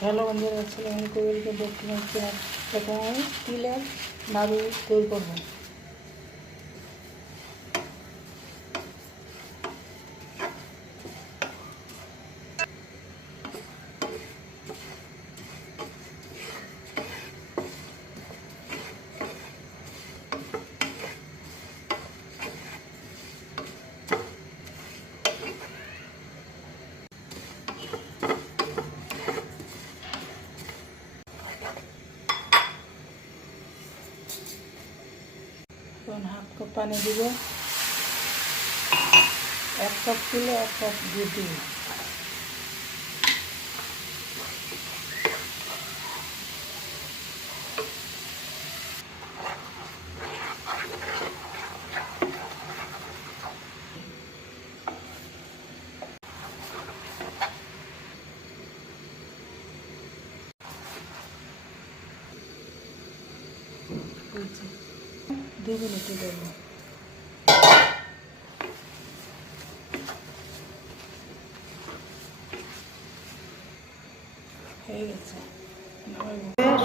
Hello বন্ধুরা আসসালামু আলাইকুম welcome back to my channel এখন আমি তিলের নাড়ু তৈরি করব এখন হাফ কাপ পানি দিব। এক কাপ তুলে এক কাপ দুধ দিব বুঝছি দু মিনিটে দেবো। গেছে।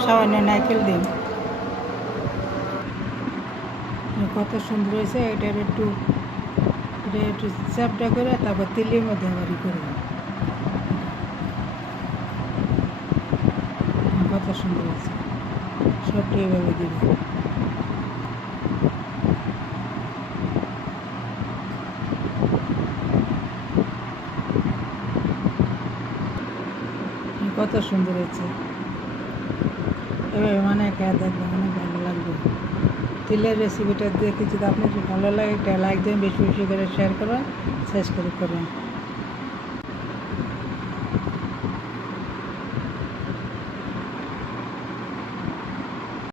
সামান্য নারকেল দিন। কত সুন্দর হয়েছে, এটার একটু একটু চ্যাপটা করে, তারপর তেলের মধ্যে করব কত সুন্দর হয়েছে। সবটি এভাবে দিবে কত সুন্দর হয়েছে। এভাবে মানে খেয়ে দেখবেন অনেক ভালো লাগবে। তিলের রেসিপিটা দেখে যদি আপনার ভালো লাগে, একটা লাইক দেবেন বেশি বেশি করে শেয়ার করবেন সাবস্ক্রাইব করে করবেন।